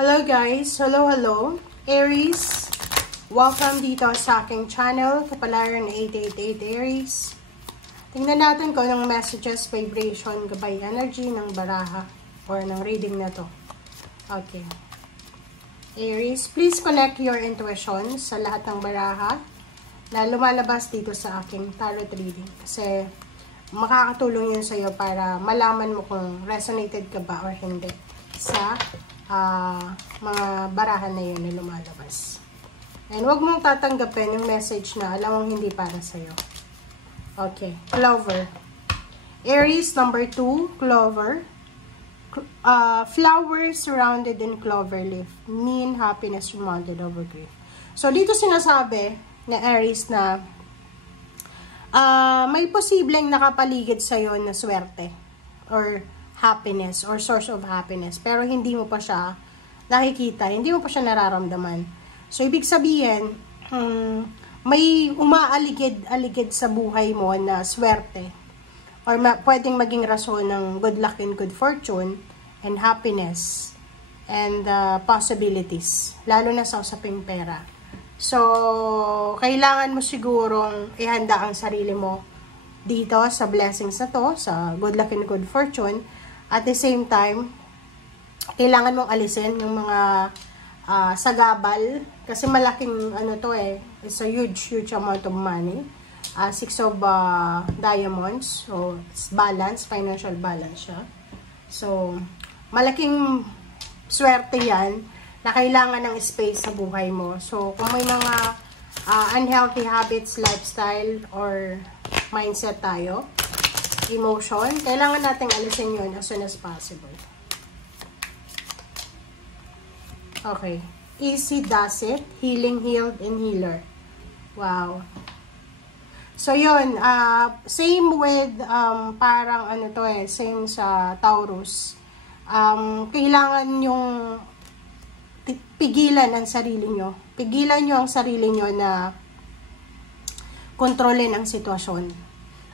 Hello guys! Hello! Aries! Welcome dito sa aking channel, Kapalaran 888 Aries. Tingnan natin kung anong messages, vibration, gabay energy ng baraha or ng reading na to. Okay. Aries, please connect your intuition sa lahat ng baraha na lumalabas dito sa aking tarot reading. Kasi makakatulong yun sa'yo para malaman mo kung resonated ka ba or hindi sa mga barahan na yun na lumalabas. And huwag mong tatanggapin yung message na alam mong hindi para sa'yo. Okay. Clover. Aries, number 2, clover. Flowers surrounded in clover leaf mean happiness surmounted over grief. So, dito sinasabi na Aries na may posibleng nakapaligid sa'yo na swerte or happiness or source of happiness, pero hindi mo pa siya nakikita, hindi mo pa siya nararamdaman. So, ibig sabihin, may umaaligid-aligid sa buhay mo na swerte or pwedeng maging rason ng good luck and good fortune and happiness and possibilities, lalo na sa usaping pera. So, kailangan mo sigurong ihanda ang sarili mo dito sa blessings na to, sa good luck and good fortune. At the same time, kailangan mong alisin yung mga sagabal. Kasi malaking ano to it's a huge amount of money. 6 of diamonds. So, it's balance, financial balance siya. So, malaking swerte yan na kailangan ng space sa buhay mo. So, kung may mga unhealthy habits, lifestyle, or mindset tayo, emotion, kailangan nating alisin yun as soon as possible. Okay. Easy does it. Healing, healed, and healer. Wow. So, yun. Same with, parang ano to same sa Taurus. Kailangan yung pigilan ang sarili nyo. Pigilan nyo ang sarili nyo na kontrolin ang sitwasyon.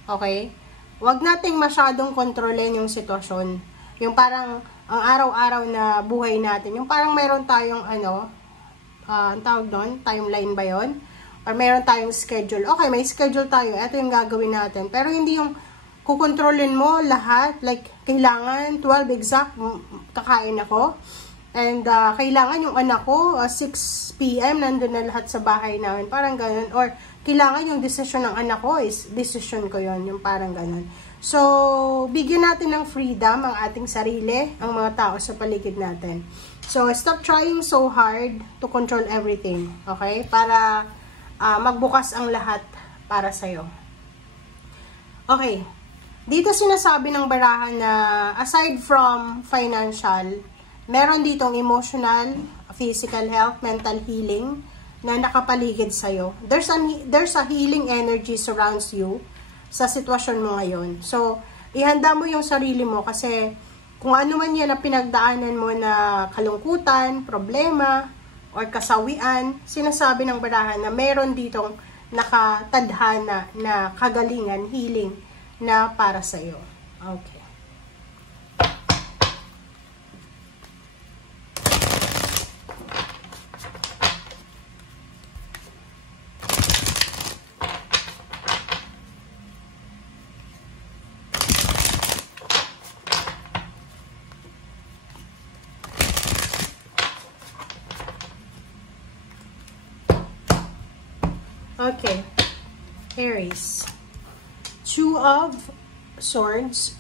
Okay? Huwag nating masyadong kontrolin yung sitwasyon. Yung parang ang araw-araw na buhay natin. Yung parang mayroon tayong ang tawag doon, timeline ba yun? Or mayroon tayong schedule. Okay, may schedule tayo. Ito yung gagawin natin. Pero hindi yung kukontrolin mo lahat. Like, kailangan 12 exact kakain ako. And kailangan yung anak ko 6 PM nandun na lahat sa bahay namin. Parang ganun. Or kailangan yung decision ng anak ko is decision ko yon, yung parang ganun. So, bigyan natin ng freedom ang ating sarili, ang mga tao sa paligid natin. So, stop trying so hard to control everything. Okay? Para magbukas ang lahat para sa'yo. Okay. Dito sinasabi ng barahan na aside from financial, meron ditong emotional, physical health, mental healing na nakapaligid sa'yo. There's a healing energy surrounds you sa sitwasyon mo ngayon. So, ihanda mo yung sarili mo kasi kung ano man yan na pinagdaanan mo na kalungkutan, problema, or kasawian, sinasabi ng barahan na meron ditong nakatadhana na kagalingan, healing na para sa'yo. Okay. Okay, Aries, 2 of Swords,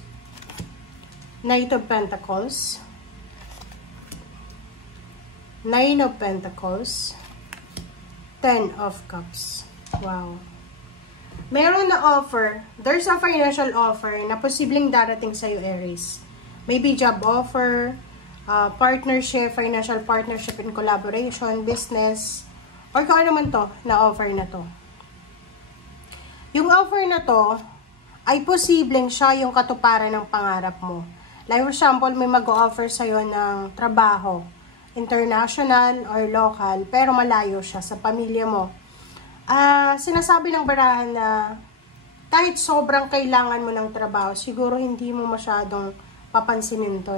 Knight of Pentacles, 9 of Pentacles, 10 of Cups. Wow. Meron na offer, there's a financial offer na posibleng darating sa'yo, Aries. Maybe job offer, partnership, financial partnership and collaboration, business, or kung ano man to, na offer na to. Yung offer na to, ay posibleng siya yung katuparan ng pangarap mo. Like for example, may mag-offer sa'yo ng trabaho, international or local, pero malayo siya sa pamilya mo. Sinasabi ng barahan na kahit sobrang kailangan mo ng trabaho, siguro hindi mo masyadong papansinin to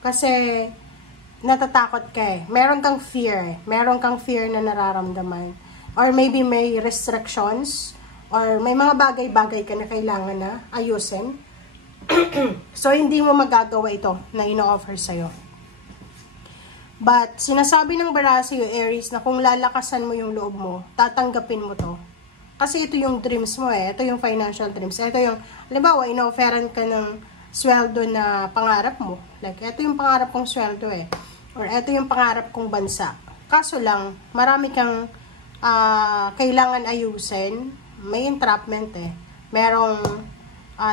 Kasi natatakot ka eh. Meron kang fear eh. Meron kang fear na nararamdaman. Or maybe may restrictions, or may mga bagay-bagay ka na kailangan na ayusin. So, hindi mo magagawa ito na ino-offer sa'yo. But, sinasabi ng bara sa'yo, Aries, na kung lalakasan mo yung loob mo, tatanggapin mo to. Kasi ito yung dreams mo eh. Ito yung financial dreams. Ito yung, halimbawa, ino-offeran ka ng sweldo na pangarap mo. Like, ito yung pangarap kong sweldo eh. Or ito yung pangarap kong bansa. Kaso lang, marami kang kailangan ayusin. May entrapment eh. Merong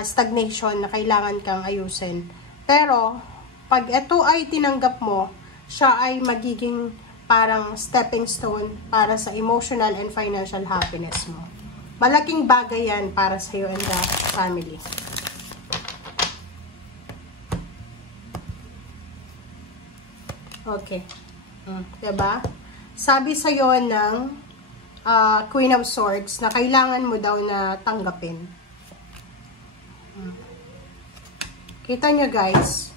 stagnation na kailangan kang ayusin. Pero, pag ito ay tinanggap mo, siya ay magiging parang stepping stone para sa emotional and financial happiness mo. Malaking bagay yan para sa iyo and the family. Okay. Diba? Sabi sa'yo ng Queen of Swords na kailangan mo daw na tanggapin. Kita nyo guys.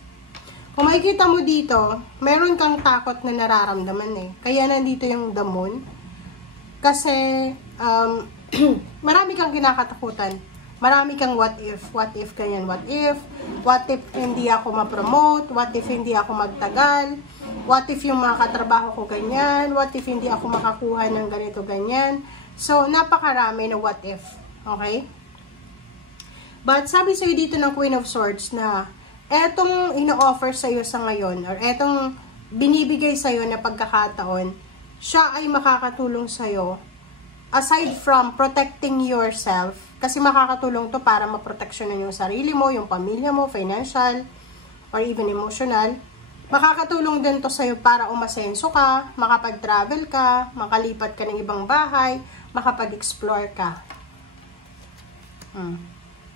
Kung makikita mo dito, meron kang takot na nararamdaman eh. Kaya nandito yung the moon. Kasi, marami kang kinakatakutan. Marami kang what if ganyan, what if hindi ako ma-promote, what if hindi ako magtagal, what if yung mga katrabaho ko ganyan, what if hindi ako makakuha ng ganito ganyan. So, napakarami na what if. Okay? But, sabi sa'yo dito ng Queen of Swords na etong ino-offer sa'yo sa ngayon, or etong binibigay sa'yo na pagkakataon, siya ay makakatulong sa'yo aside from protecting yourself, kasi makakatulong to para maproteksyonan yung sarili mo, yung pamilya mo, financial, or even emotional. Makakatulong din to sa'yo para umasenso ka, makapag-travel ka, makalipat ka ng ibang bahay, makapag-explore ka.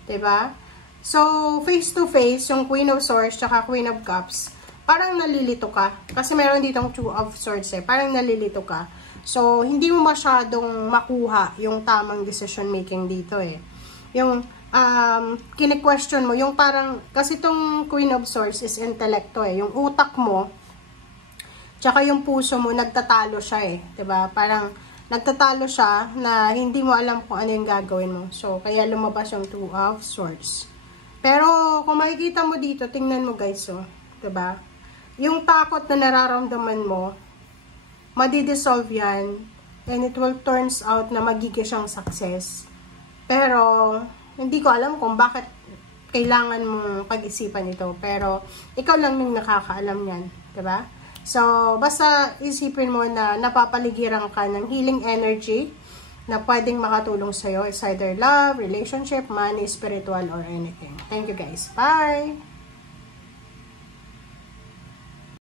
Diba? So, face to face, yung Queen of Swords, tsaka Queen of Cups, parang nalilito ka. Kasi meron ditong Two of Swords eh, parang nalilito ka. So, hindi mo masyadong makuha yung tamang decision making dito eh. Yung, kine-question mo, yung parang, kasi itong Queen of Swords is intellecto eh. Yung utak mo, tsaka yung puso mo, nagtatalo siya eh. Diba? Parang, nagtatalo siya na hindi mo alam kung ano yung gagawin mo. So, kaya lumabas yung Two of Swords. Pero, kung makikita mo dito, tingnan mo guys, oh. Diba? Yung takot na nararamdaman mo, madi-dissolve yan, and it will turns out na magiging siyang success. Pero, hindi ko alam kung bakit kailangan mong pag-isipan ito. Pero, ikaw lang yung nakakaalam yan. Diba? So, basta isipin mo na napapaligiran ka ng healing energy na pwedeng makatulong sa'yo. It's either love, relationship, money, spiritual, or anything. Thank you guys. Bye!